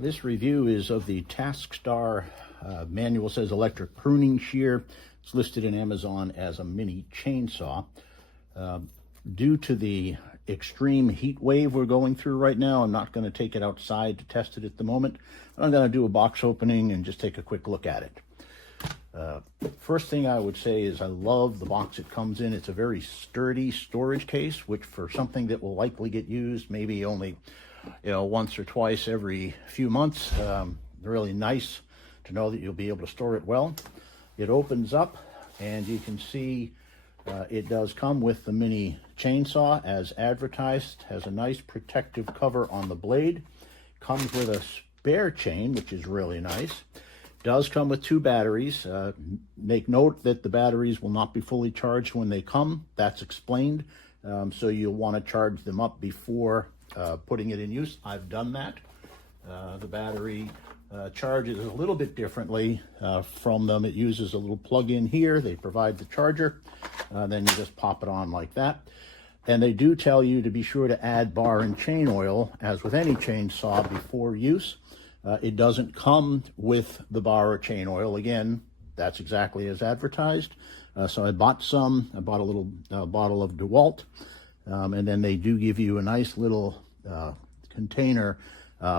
This review is of the TaskStar manual. Says electric pruning shear. It's listed in Amazon as a mini chainsaw. Due to the extreme heat wave we're going through right now, I'm not going to take it outside to test it at the moment. I'm going to do a box opening and just take a quick look at it. First thing I would say is I love the box it comes in. It's a very sturdy storage case, which for something that will likely get used maybe only once or twice every few months, really nice to know that you'll be able to store it well. It opens up and you can see it does come with the mini chainsaw as advertised. Has a nice protective cover on the blade. Comes with a spare chain, which is really nice. Does come with 2 batteries. Make note that the batteries will not be fully charged when they come. That's explained. So you'll want to charge them up before putting it in use. I've done that. The battery charges a little bit differently from them. It uses a little plug-in here. They provide the charger. Then you just pop it on like that. And they do tell you to be sure to add bar and chain oil, as with any chainsaw, before use. It doesn't come with the bar or chain oil. Again, that's exactly as advertised. So I bought some. I bought a little bottle of DeWalt. And then they do give you a nice little container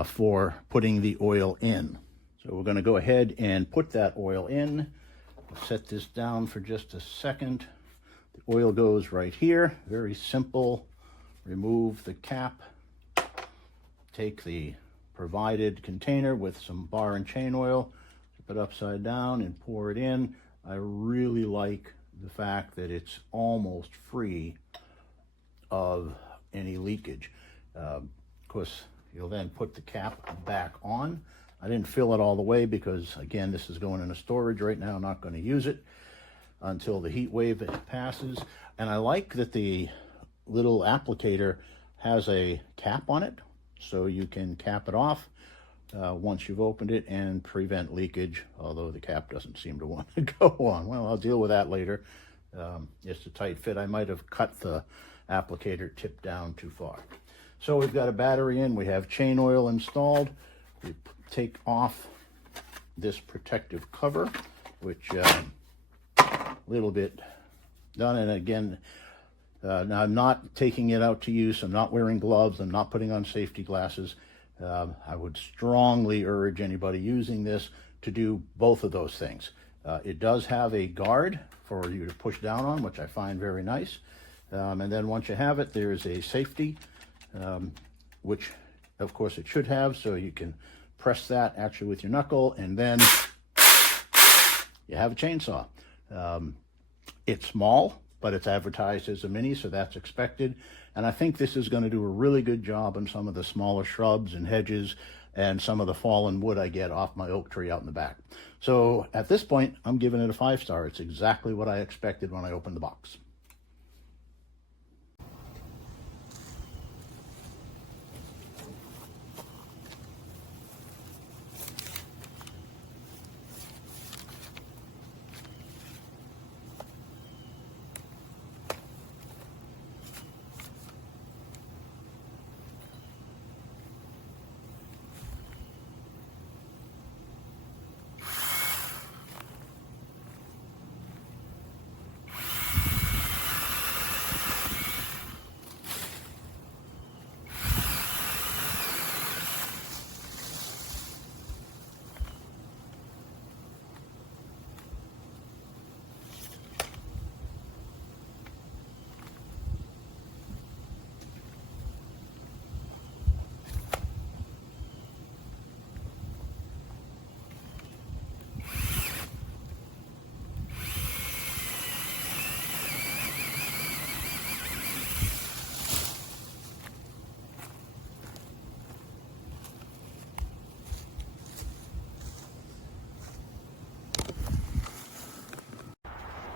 for putting the oil in. So we're going to go ahead and put that oil in. I'll set this down for just a second. The oil goes right here. Very simple. Remove the cap. Take the provided container with some bar and chain oil, flip it upside down and pour it in. I really like the fact that it's almost free of any leakage. Of course, you'll then put the cap back on. I didn't fill it all the way because, again, this is going into storage right now. I'm not going to use it until the heat wave passes. And I like that the little applicator has a cap on it, so you can cap it off once you've opened it and prevent leakage, although the cap doesn't seem to want to go on. Well, I'll deal with that later. It's a tight fit. I might have cut the applicator tip down too far. So we've got a battery in. We have chain oil installed. We take off this protective cover, which a little bit done. And again, now I'm not taking it out to use. I'm not wearing gloves. I'm not putting on safety glasses. I would strongly urge anybody using this to do both of those things. It does have a guard for you to push down on, which I find very nice. And then once you have it, there's a safety, which of course it should have. So you can press that actually with your knuckle, and then you have a chainsaw. It's small, but it's advertised as a mini, so that's expected. And I think this is going to do a really good job on some of the smaller shrubs and hedges and some of the fallen wood I get off my oak tree out in the back. So at this point, I'm giving it a 5-star. It's exactly what I expected when I opened the box.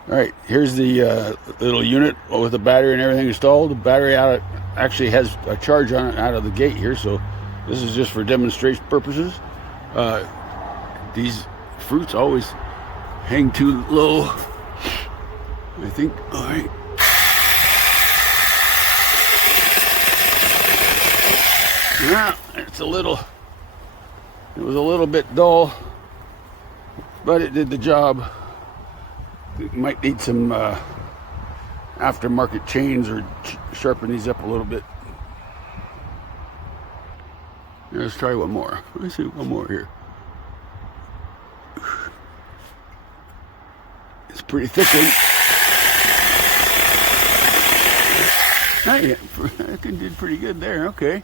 All right, here's the little unit with the battery and everything installed. The battery actually has a charge on it out of the gate here, so this is just for demonstration purposes. These fruits always hang too low, I think. All right. Yeah, it's a little It was a little bit dull, but it did the job. It might need some aftermarket chains or sharpen these up a little bit. Let's try one more. Let's see one more here. It's a pretty thick one. Hey, that did pretty good there. Okay.